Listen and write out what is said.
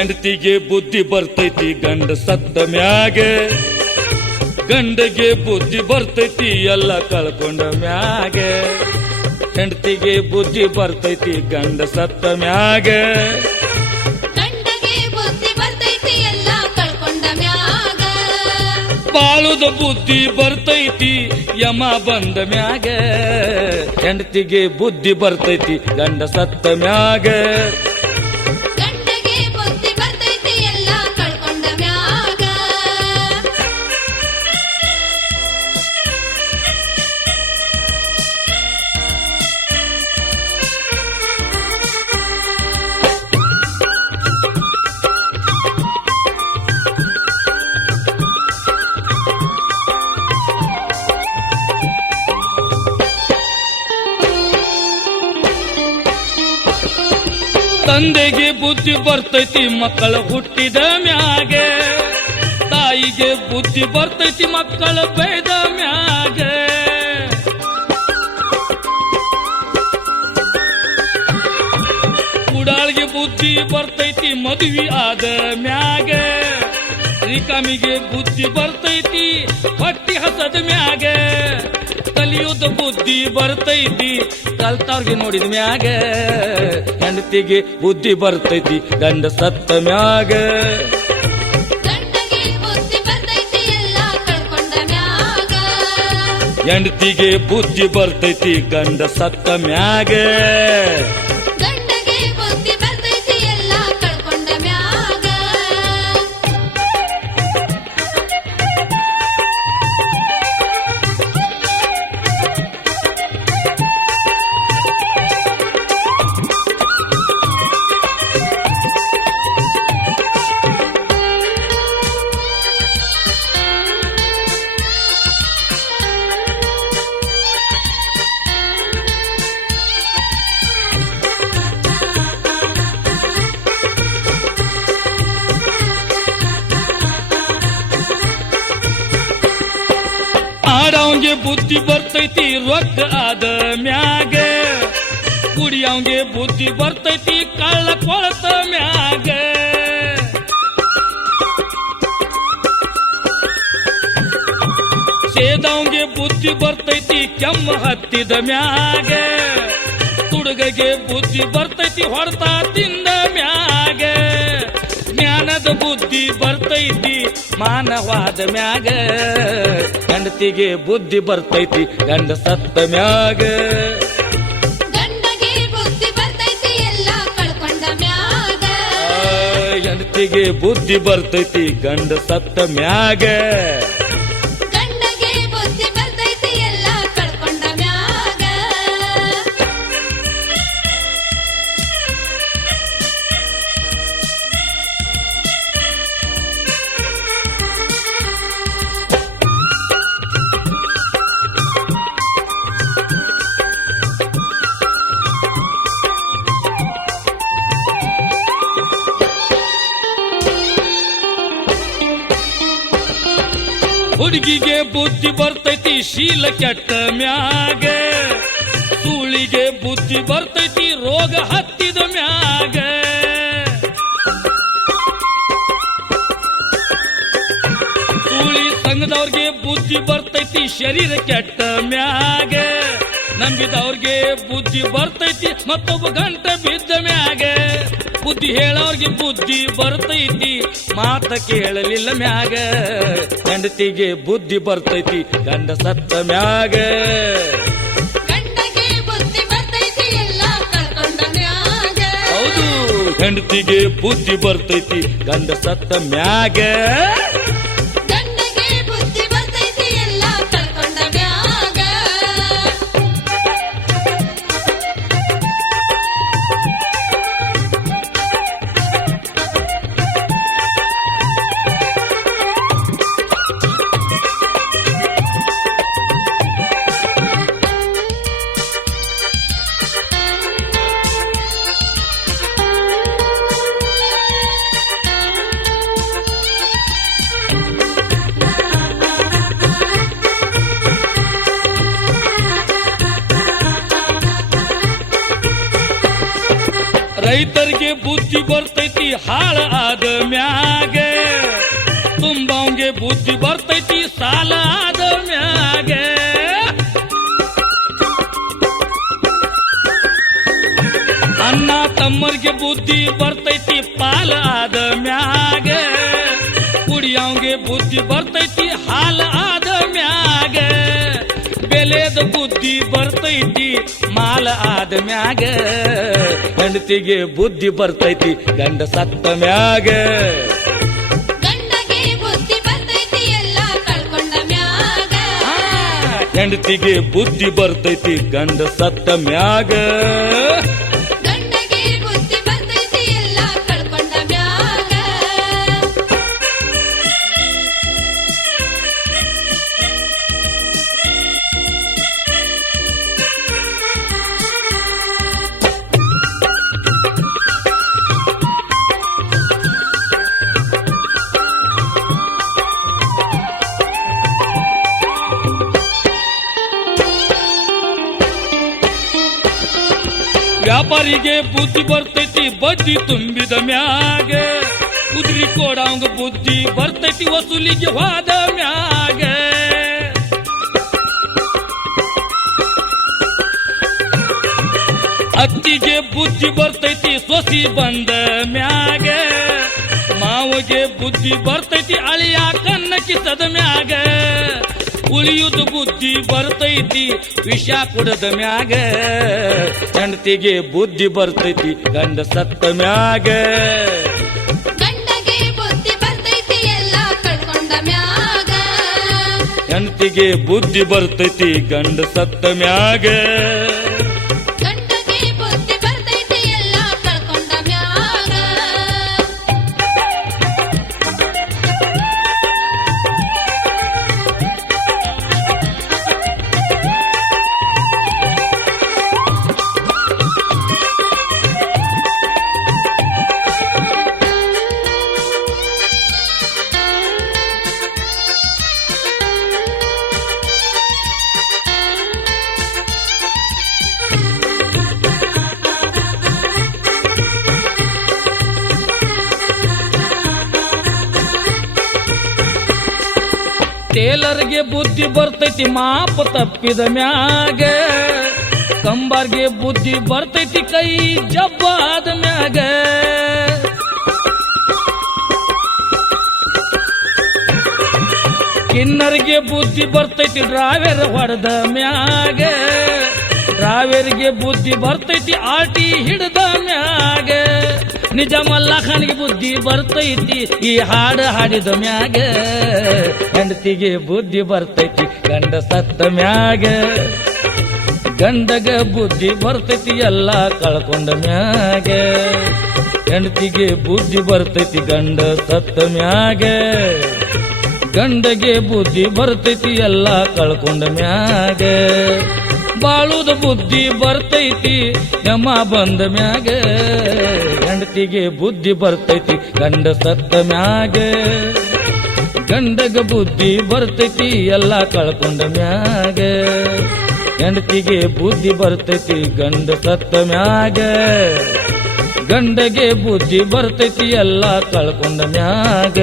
ಹೆಂಡತಿಗೆ ಬುದ್ಧಿ ಬರ್ತೈತಿ ಗಂಡ ಸತ್ತ ಮ್ಯಾಗೆ, ಗಂಡಗೆ ಬುದ್ಧಿ ಬರ್ತೈತಿ ಎಲ್ಲ ಕಳ್ಕೊಂಡ ಮ್ಯಾಗೆ. ಹೆಂಡತಿಗೆ ಬುದ್ಧಿ ಬರ್ತೈತಿ ಗಂಡ ಸತ್ತ ಮ್ಯಾಗೆ, ಗಂಡಗೆ ಬುದ್ಧಿ ಬರ್ತೈತಿ ಎಲ್ಲ ಕಳ್ಕೊಂಡ ಮ್ಯಾಗ. ಬಾಳುದ ಬುದ್ಧಿ ಬರ್ತೈತಿ ಯಮ ಬಂದ ಮ್ಯಾಗೆ. ಹೆಂಡತಿಗೆ ಬುದ್ಧಿ ಬರ್ತೈತಿ ಗಂಡ ಸತ್ತ ಮ್ಯಾಗೆ, ಗಂಡಗೆ ಬುದ್ಧಿ ಬರ್ತೈತಿ ಎಲ್ಲ ಕಳ್ಕೊಂಡ ಮ್ಯಾಗ. ತಂದೆಗೆ ಬುದ್ಧಿ ಬರ್ತೈತಿ ಮಕ್ಕಳ ಹುಟ್ಟಿದ ಮ್ಯಾಗೆ, ತಾಯಿಗೆ ಬುದ್ಧಿ ಬರ್ತೈತಿ ಮಕ್ಕಳ ಬೇದ ಮ್ಯಾಗೆ. ಕುಡಾಳಿಗೆ ಬುದ್ಧಿ ಬರ್ತೈತಿ ಮದುವೆ ಆದ ಮ್ಯಾಗೆ, ರಿಕಾಮಿಗೆ ಬುದ್ಧಿ ಬರ್ತೈತಿ ಹೊಟ್ಟಿ ಹಸದ ಮ್ಯಾಗೆ. ಕಲಿಯುದ ಬುದ್ಧಿ ಬರ್ತೈತಿ ಕಲ್ತವ್ರಿಗೆ ನೋಡಿದ ಮ್ಯಾಗ. ಹೆಂಡತಿಗೆ ಬುದ್ಧಿ ಬರ್ತೈತಿ ಗಂಡ ಸತ್ತ ಮ್ಯಾಗ, ಗಂಡಗೆ ಬುದ್ಧಿ ಬರ್ತೈತಿ ಎಲ್ಲ ಕಳ್ಕೊಂಡ ಮ್ಯಾಗ. ಹೆಂಡತಿಗೆ ಬುದ್ಧಿ ಬರ್ತೈತಿ ಗಂಡ ಸತ್ತ ಮ್ಯಾಗ. ಗಂಡಗೆ ಬುದ್ಧಿ ಬರ್ತೈತಿ ಎಲ್ಲ ಕಳ್ಕೊಂಡ ಮ್ಯಾಗ. ಆಡವಂಗೆ ಬುದ್ಧಿ ಬರ್ತೈತಿ ರೊಕ್ಕ ಆದ ಮ್ಯಾಗ, ಕುಡಿಯವಂಗೆ ಬುದ್ಧಿ ಬರ್ತೈತಿ ಕಳ್ಳ ಕೊಳತ ಮ್ಯಾಗ. ಸೇದವಂಗೆ ಬುದ್ಧಿ ಬರ್ತೈತಿ ಕೆಮ್ಮ ಹತ್ತಿದ ಮ್ಯಾಗ, ತುಡುಗಗೆ ಬುದ್ಧಿ ಬರ್ತೈತಿ ಹೊಡೆತ ತಿಂದ ಮ್ಯಾಗ. ಜ್ಞಾನದ ಬುದ್ಧಿ ಬರ್ತೈತಿ ಮಾನವಾದ ಮ್ಯಾಗ. ಹೆಂಡತಿಗೆ ಬುದ್ಧಿ ಬರ್ತೈತಿ ಗಂಡ ಸತ್ತ ಮ್ಯಾಗ, ಗಂಡಗೆ ಬುದ್ಧಿ ಬರ್ತೈತಿ ಎಲ್ಲ ಕಳ್ಕೊಂಡ ಮ್ಯಾಗ. ಹೆಂಡತಿಗೆ ಬುದ್ಧಿ ಬರ್ತೈತಿ ಗಂಡ ಸತ್ತ ಮ್ಯಾಗ. ಗಂಡಗೆ ಬುದ್ಧಿ ಬರ್ತೈತಿ ಎಲ್ಲ ಕಳ್ಕೊಂಡ ಮ್ಯಾಗ. ಹುಡುಗಿಗೆ ಬುದ್ಧಿ ಬರ್ತೈತಿ ಶೀಲ ಕೆಟ್ಟ ಮ್ಯಾಗ, ಸೂಳಿಗೆ ಬುದ್ಧಿ ಬರ್ತೈತಿ ರೋಗ ಹತ್ತಿದ ಮ್ಯಾಗ. ಸೂಳಿ ಸಂಘದವ್ರಿಗೆ ಬುದ್ಧಿ ಬರ್ತೈತಿ ಶರೀರ ಕೆಟ್ಟ ಮ್ಯಾಗ. ನಂಬಿದವ್ರಿಗೆ ಬುದ್ಧಿ ಬರ್ತೈತಿ ಮತ್ತೊಬ್ಬ ಗಂಟ ಬಿದ್ದ ಮ್ಯಾಗ. ಬುದ್ಧಿ ಹೇಳೋರ್ಗೆ ಬುದ್ಧಿ ಬರ್ತೈತಿ ಮಾತ ಕೇಳಲಿಲ್ಲ ಮ್ಯಾಗ. ಹೆಂಡತಿಗೆ ಬುದ್ಧಿ ಬರ್ತೈತಿ ಗಂಡ ಸತ್ತ ಮ್ಯಾಗ, ಗಂಡಗೆ ಬುದ್ಧಿ ಬರ್ತೈತಿ ಎಲ್ಲ ಕಳ್ಕೊಂಡ ಮ್ಯಾಗ. ಹೌದು ಹೆಂಡತಿಗೆ ಬುದ್ಧಿ ಬರ್ತೈತಿ ಗಂಡ ಸತ್ತ ಮ್ಯಾಗ. ಗಂಡಗೆ ಬುದ್ಧಿ ಬರ್ತೈತಿ ಎಲ್ಲ ಕಳ್ಕೊಂಡ ಮ್ಯಾಗ. ರೈತರಿಗೆ ಬುದ್ಧಿ ಬರ್ತೈತಿ ಹಾಳ ಆದ ಮ್ಯಾಗ ತುಂಬಂಗೆ ಬುದ್ಧಿ ಬರ್ತೈತಿ ಸಾಲ ಆದ ಮ್ಯಾಗ ಅಣ್ಣ ತಮ್ಮರಿಗೆ ಬುದ್ಧಿ ಬರ್ತೈತಿ ಪಾಲ ಆದ ಮ್ಯಾಗ ಕುಡಿಯಂಗೆ ಬುದ್ಧಿ ಬರ್ತೈತಿ ಹಾಲ ಆದ ಮ್ಯಾಗ ಬೆಲೆದ ಬುದ್ಧಿ ಬರ್ತೈತಿ ಮಾಲ ಆದ ಮ್ಯಾಗ ಹೆಂಡತಿಗೆ ಬುದ್ಧಿ ಬರ್ತೈತಿ ಗಂಡ ಸತ್ತ ಮ್ಯಾಗ ಗಂಡಗೆ ಬುದ್ಧಿ ಬರ್ತೈತಿ ಎಲ್ಲ ಕಳ್ಕೊಂಡ ಮ್ಯಾಗ ಹೆಂಡತಿಗೆ ಬುದ್ಧಿ ಬರ್ತೈತಿ ಗಂಡ ಸತ್ತ ಮ್ಯಾಗ ಗಂಡಗೆ ಬುದ್ಧಿ ಬರ್ತೈತಿ ಎಲ್ಲ ಕಳ್ಕೊಂಡ ಮ್ಯಾಗ ವ್ಯಾಪಾರಿಗೆ ಬುದ್ಧಿ ಬರ್ತೈತಿ ಬಡ್ಡಿ ತುಂಬಿದ ಮ್ಯಾಗ ಕುದುರಿ ಕೊಡಂಗ ಬುದ್ಧಿ ಬರ್ತೈತಿ ವಸೂಲಿಗೆ ಹೋದ ಮ್ಯಾಗ ಅತ್ತಿಗೆ ಬುದ್ಧಿ ಬರ್ತೈತಿ ಸೊಸಿ ಬಂದ ಮ್ಯಾಗ ಮಾವಗೆ ಬುದ್ಧಿ ಬರ್ತೈತಿ ಅಳಿಯ ಕನ್ನ ಕಿಸದ ಮ್ಯಾಗ ಉಳಿಯುವುದು ಬುದ್ಧಿ ಬರ್ತೈತಿ ವಿಷ ಕುಡದ ಮ್ಯಾಗ ಹೆಂಡತಿಗೆ ಬುದ್ಧಿ ಬರ್ತೈತಿ ಗಂಡ ಸತ್ತ ಮ್ಯಾಗ ಗಂಡಗೆ ಬುದ್ಧಿ ಬರ್ತೈತಿ ಎಲ್ಲ ಕಳ್ಕೊಂಡ ಮ್ಯಾಗ ಹೆಂಡತಿಗೆ ಬುದ್ಧಿ ಬರ್ತೈತಿ ಗಂಡ ಸತ್ತ ಮ್ಯಾಗ ಗಂಡಗೆ ಬುದ್ಧಿ ಬರ್ತೈತಿ ಎಲ್ಲ ಕಳ್ಕೊಂಡ ಮ್ಯಾಗ ಟೇಲರ್ಗೆ ಬುದ್ಧಿ ಬರ್ತೈತಿ ಮಾಪ ತಪ್ಪಿದ ಮ್ಯಾಗ ಕಂಬಾರ್ಗೆ ಬುದ್ಧಿ ಬರ್ತೈತಿ ಕೈ ಜಬ್ಬಾದ ಮ್ಯಾಗ ಕಿನ್ನರ್ಗೆ ಬುದ್ಧಿ ಬರ್ತೈತಿ ಡ್ರಾವೇರ್ ಹೊಡೆದ ಮ್ಯಾಗ ಡ್ರಾವೇರ್ಗೆ ಬುದ್ಧಿ ಬರ್ತೈತಿ ಆಟಿ ಹಿಡ್ದ ಮ್ಯಾಗ ನಿಜ ಮಲ್ಲಖನಿಗೆ ಬುದ್ಧಿ ಬರ್ತೈತಿ ಈ ಹಾಡು ಹಾಡಿದ ಮ್ಯಾಗ ಹೆಂಡತಿಗೆ ಬುದ್ಧಿ ಬರ್ತೈತಿ ಗಂಡ ಸತ್ತ ಮ್ಯಾಗ ಗಂಡಗ ಬುದ್ಧಿ ಬರ್ತೈತಿ ಎಲ್ಲ ಕಳ್ಕೊಂಡ ಮ್ಯಾಗ ಹೆಂಡತಿಗೆ ಬುದ್ಧಿ ಬರ್ತೈತಿ ಗಂಡ ಸತ್ತ ಮ್ಯಾಗ ಗಂಡಗೆ ಬುದ್ಧಿ ಬರ್ತೈತಿ ಎಲ್ಲ ಕಳ್ಕೊಂಡ ಮ್ಯಾಗ ಬಾಳುದ ಬುದ್ಧಿ ಬರ್ತೈತಿ ಯಮ ಬಂದ ಮ್ಯಾಗ ಹೆಂಡತಿಗೆ ಬುದ್ಧಿ ಬರ್ತೈತಿ ಗಂಡ ಸತ್ತ ಮ್ಯಾಗ ಗಂಡಗ ಬುದ್ಧಿ ಬರ್ತೈತಿ ಎಲ್ಲ ಕಳ್ಕೊಂಡ ಮ್ಯಾಗ ಹೆಂಡತಿಗೆ ಬುದ್ಧಿ ಬರ್ತೈತಿ ಗಂಡ ಸತ್ತ ಮ್ಯಾಗ ಗಂಡಗೆ ಬುದ್ಧಿ ಬರ್ತೈತಿ ಎಲ್ಲ ಕಳ್ಕೊಂಡ ಮ್ಯಾಗ